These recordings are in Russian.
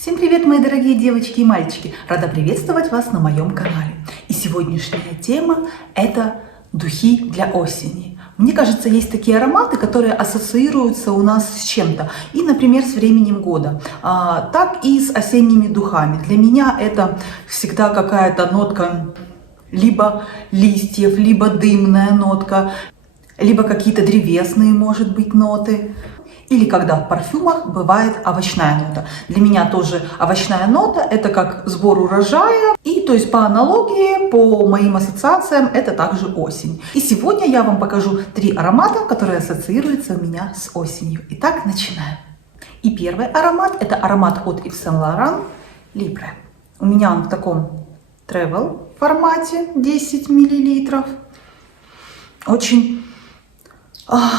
Всем привет, мои дорогие девочки и мальчики! Рада приветствовать вас на моем канале. И сегодняшняя тема – это духи для осени. Мне кажется, есть такие ароматы, которые ассоциируются у нас с чем-то. И, например, с временем года. Так и с осенними духами. Для меня это всегда какая-то нотка либо листьев, либо дымная нотка, либо какие-то древесные, может быть, ноты. Или когда в парфюмах бывает овощная нота. Для меня тоже овощная нота – это как сбор урожая. И то есть по аналогии, по моим ассоциациям, это также осень. И сегодня я вам покажу 3 аромата, которые ассоциируются у меня с осенью. Итак, начинаем. И первый аромат – это аромат от Yves Saint Laurent Libre. У меня он в таком travel формате 10 мл. Очень...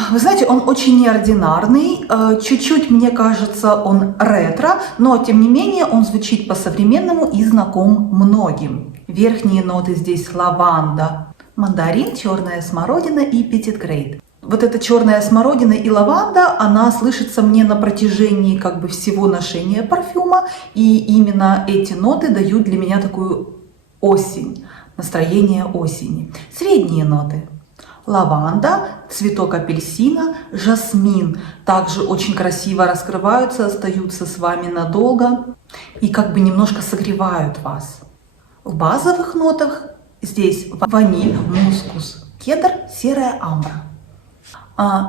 Вы знаете, он очень неординарный, чуть-чуть, мне кажется, он ретро, но тем не менее он звучит по-современному и знаком многим. Верхние ноты здесь лаванда, мандарин, черная смородина и Petit Grape. Вот эта черная смородина и лаванда, она слышится мне на протяжении всего ношения парфюма, и именно эти ноты дают для меня такую осень, настроение осени. Средние ноты. Лаванда, цветок апельсина, жасмин также очень красиво раскрываются, остаются с вами надолго и немножко согревают вас. В базовых нотах здесь ваниль, мускус, кедр, серая амбра.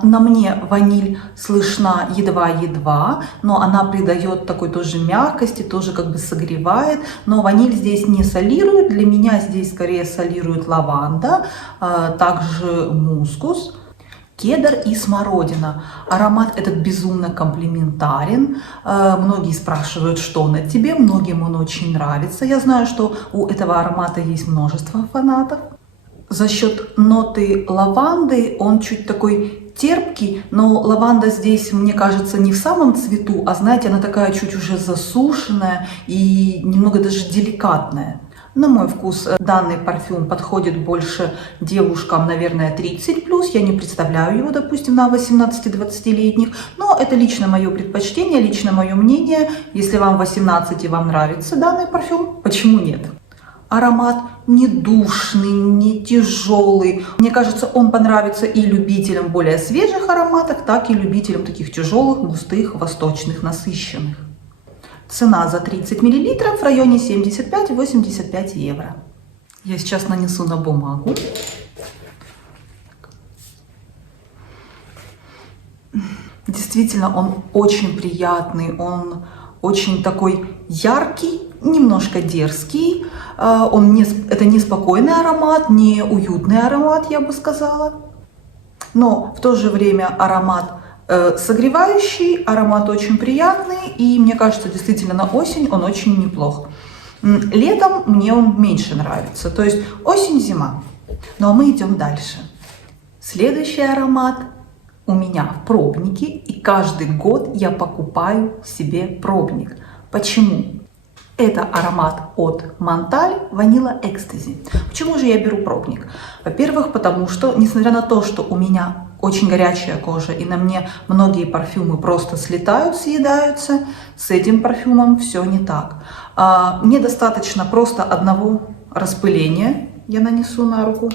На мне ваниль слышна едва-едва, но она придает такой тоже мягкости, тоже согревает. Но ваниль здесь не солирует, для меня здесь скорее солирует лаванда, также мускус, кедр и смородина. Аромат этот безумно комплиментарен. Многие спрашивают, что он от тебе, многим он очень нравится. Я знаю, что у этого аромата есть множество фанатов. За счет ноты лаванды он чуть такой терпкий, но лаванда здесь, мне кажется, не в самом цвету, а, знаете, она такая чуть уже засушенная и немного даже деликатная. На мой вкус данный парфюм подходит больше девушкам, наверное, 30+. Я не представляю его, допустим, на 18-20-летних, но это лично мое предпочтение, лично мое мнение. Если вам 18 и вам нравится данный парфюм, почему нет? Аромат не душный, не тяжелый. Мне кажется, он понравится и любителям более свежих ароматов, так и любителям таких тяжелых, густых, восточных, насыщенных. Цена за 30 мл в районе 75-85 евро. Я сейчас нанесу на бумагу. Действительно, он очень приятный, он очень такой яркий, немножко дерзкий. Это не спокойный аромат, не уютный аромат, я бы сказала. Но в то же время аромат согревающий, аромат очень приятный. И мне кажется, действительно на осень он очень неплох. Летом мне он меньше нравится. То есть осень-зима. Но мы идем дальше. Следующий аромат у меня в пробнике. И каждый год я покупаю себе пробник. Почему? Это аромат от Montale Vanilla Ecstasy. Почему же я беру пробник? Во-первых, потому что, несмотря на то, что у меня очень горячая кожа и на мне многие парфюмы просто слетают, съедаются, с этим парфюмом все не так. Мне достаточно просто одного распыления. Я нанесу на руку.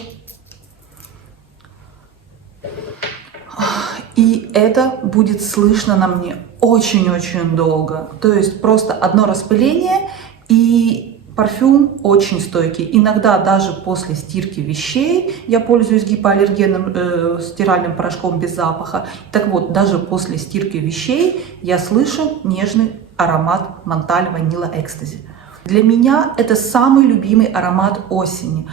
И это будет слышно на мне очень-очень долго. То есть просто одно распыление, и парфюм очень стойкий. Иногда даже после стирки вещей я пользуюсь гипоаллергенным стиральным порошком без запаха. Так вот, даже после стирки вещей я слышу нежный аромат Montale Vanilla Ecstasy. Для меня это самый любимый аромат осени.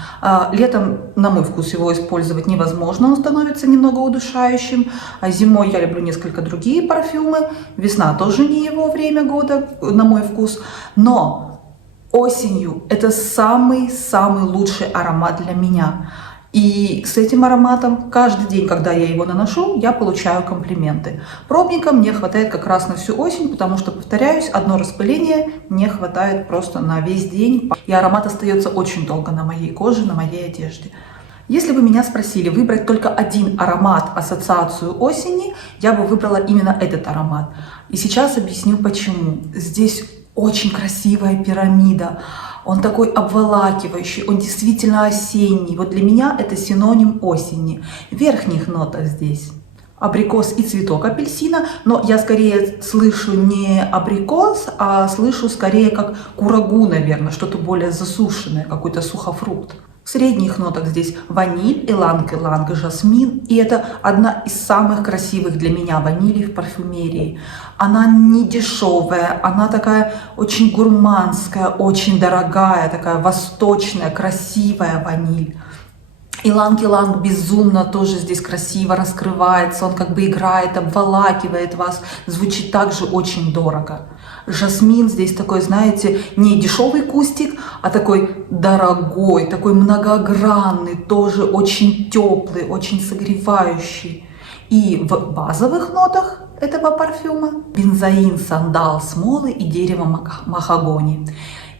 Летом, на мой вкус, его использовать невозможно, он становится немного удушающим. Зимой я люблю несколько другие парфюмы. Весна тоже не его время года, на мой вкус. Но осенью это самый-самый лучший аромат для меня. И с этим ароматом каждый день, когда я его наношу, я получаю комплименты. Пробника мне хватает как раз на всю осень, потому что, повторяюсь, одно распыление не хватает просто на весь день. И аромат остается очень долго на моей коже, на моей одежде. Если бы меня спросили выбрать только один аромат, ассоциацию осени, я бы выбрала именно этот аромат. И сейчас объясню почему. Здесь очень красивая пирамида. Он такой обволакивающий, он действительно осенний. Вот для меня это синоним осени. В верхних нотах здесь абрикос и цветок апельсина, но я скорее слышу не абрикос, а слышу скорее как курагу, наверное, что-то более засушенное, какой-то сухофрукт. В средних нотах здесь ваниль, иланг-иланг, жасмин. И это одна из самых красивых для меня ванилей в парфюмерии. Она не дешевая, она такая очень гурманская, очень дорогая, такая восточная, красивая ваниль. Иланг-иланг безумно тоже здесь красиво раскрывается, он как бы играет, обволакивает вас, звучит также очень дорого. Жасмин здесь такой, знаете, не дешевый кустик, а такой дорогой, такой многогранный, тоже очень теплый, очень согревающий. И в базовых нотах этого парфюма бензоин, сандал, смолы и дерево махагони.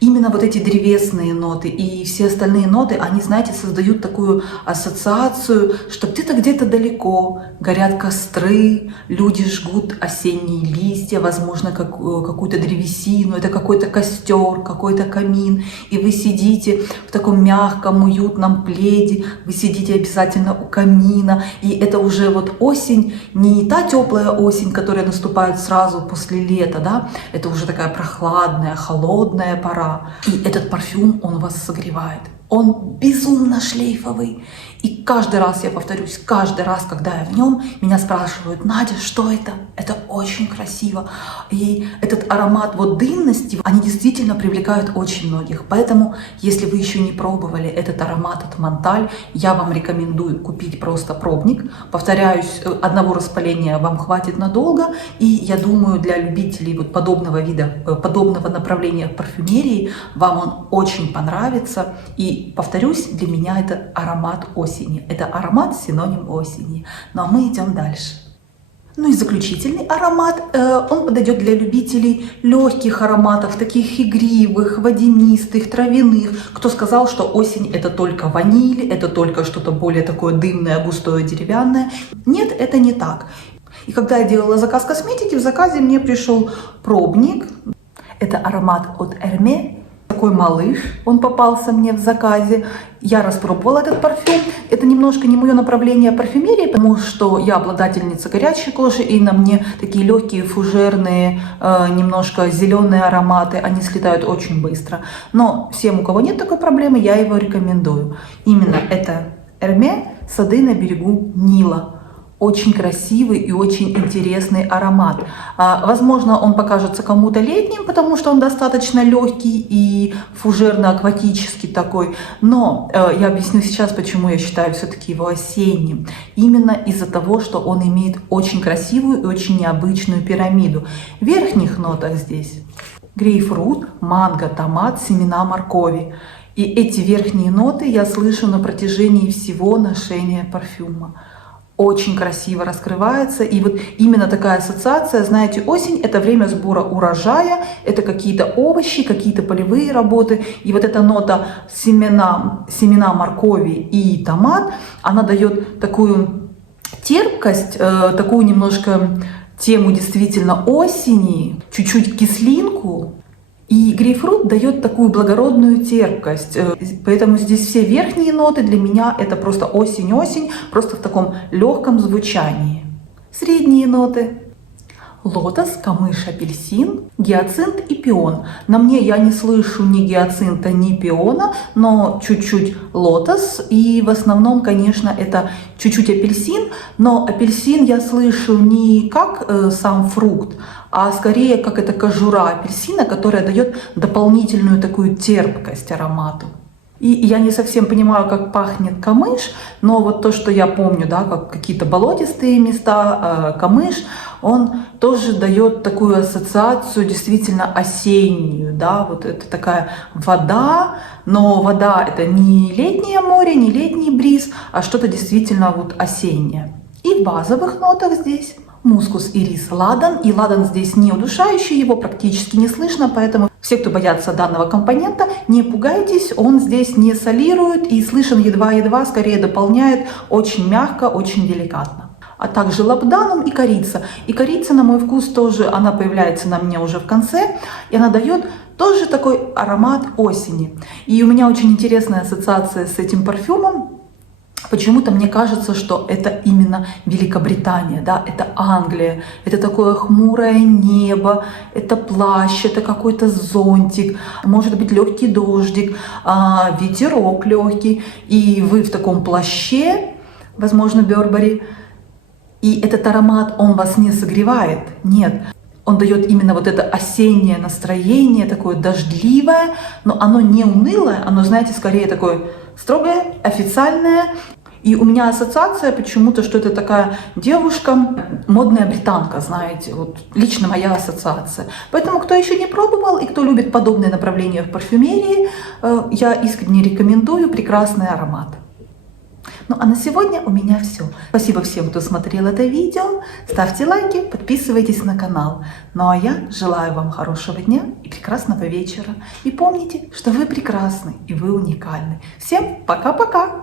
Именно вот эти древесные ноты и все остальные ноты, они, знаете, создают такую ассоциацию, что где-то далеко горят костры, люди жгут осенние листья, возможно, какую-то древесину, это какой-то костер, какой-то камин, и вы сидите в таком мягком, уютном пледе, вы сидите обязательно у камина, и это уже вот осень, не та теплая осень, которая наступает сразу после лета, да, это уже такая прохладная, холодная пора. И этот парфюм, он вас согревает. Он безумно шлейфовый. И каждый раз, я повторюсь, каждый раз, когда я в нем, меня спрашивают: Надя, что это? Это очень красиво. И этот аромат вот дымности, они действительно привлекают очень многих. Поэтому, если вы еще не пробовали этот аромат от Монталь, я вам рекомендую купить просто пробник. Повторяюсь, одного распыления вам хватит надолго. И я думаю, для любителей вот подобного вида, подобного направления в парфюмерии, вам он очень понравится. И повторюсь, для меня это аромат осени. Это аромат синоним осени. Ну а мы идем дальше. Ну и заключительный аромат, он подойдет для любителей легких ароматов, таких игривых, водянистых, травяных. Кто сказал, что осень это только ваниль, это только что-то более такое дымное, густое, деревянное? Нет, это не так. И когда я делала заказ косметики, в заказе мне пришел пробник. Это аромат от Hermès. Такой малыш, он попался мне в заказе. Я распробовала этот парфюм. Это немножко не мое направление парфюмерии, потому что я обладательница горячей кожи, и на мне такие легкие, фужерные, немножко зеленые ароматы, они слетают очень быстро. Но всем, у кого нет такой проблемы, я его рекомендую. Именно это Hermès «Сады на берегу Нила». Очень красивый и очень интересный аромат. Возможно, он покажется кому-то летним, потому что он достаточно легкий и фужерно-акватический такой. Но я объясню сейчас, почему я считаю все-таки его осенним. Именно из-за того, что он имеет очень красивую и очень необычную пирамиду. В верхних нотах здесь грейпфрут, манго, томат, семена моркови. И эти верхние ноты я слышу на протяжении всего ношения парфюма. Очень красиво раскрывается. И вот именно такая ассоциация, знаете, осень — это время сбора урожая, это какие-то овощи, какие-то полевые работы. И вот эта нота семена моркови и томат, она дает такую терпкость, такую немножко тему действительно осени, чуть-чуть кислинку. И грейпфрут дает такую благородную терпкость. Поэтому здесь все верхние ноты для меня это просто осень-осень, просто в таком легком звучании. Средние ноты: лотос, камыш, апельсин, гиацинт и пион. На мне я не слышу ни гиацинта, ни пиона, но чуть-чуть лотос. И в основном, конечно, это чуть-чуть апельсин. Но апельсин я слышу не как сам фрукт, а скорее как это кожура апельсина, которая дает дополнительную такую терпкость аромату. И я не совсем понимаю, как пахнет камыш, но вот то, что я помню, да, как какие-то болотистые места, камыш, он тоже дает такую ассоциацию действительно осеннюю, да, вот это такая вода, но вода это не летнее море, не летний бриз, а что-то действительно вот осеннее. И в базовых нотах здесь мускус, ирис, ладан. И ладан здесь не удушающий, его практически не слышно, поэтому все, кто боятся данного компонента, не пугайтесь, он здесь не солирует и слышен едва-едва, скорее дополняет очень мягко, очень деликатно. а также лабданум и корица. И корица, на мой вкус, тоже, она появляется на мне уже в конце, и она дает тоже такой аромат осени. И у меня очень интересная ассоциация с этим парфюмом. Почему-то мне кажется, что это именно Великобритания, да, это Англия, это такое хмурое небо, это плащ, это какой-то зонтик, может быть легкий дождик, ветерок легкий, и вы в таком плаще, возможно, Бербери, и этот аромат, он вас не согревает, нет. Он дает именно вот это осеннее настроение, такое дождливое, но оно не унылое, оно, знаете, скорее такое строгое, официальное. И у меня ассоциация почему-то, что это такая девушка, модная британка, знаете, вот лично моя ассоциация. Поэтому, кто еще не пробовал и кто любит подобные направления в парфюмерии, я искренне рекомендую прекрасный аромат. Ну а на сегодня у меня все. Спасибо всем, кто смотрел это видео. Ставьте лайки, подписывайтесь на канал. Ну а я желаю вам хорошего дня и прекрасного вечера. И помните, что вы прекрасны и вы уникальны. Всем пока-пока!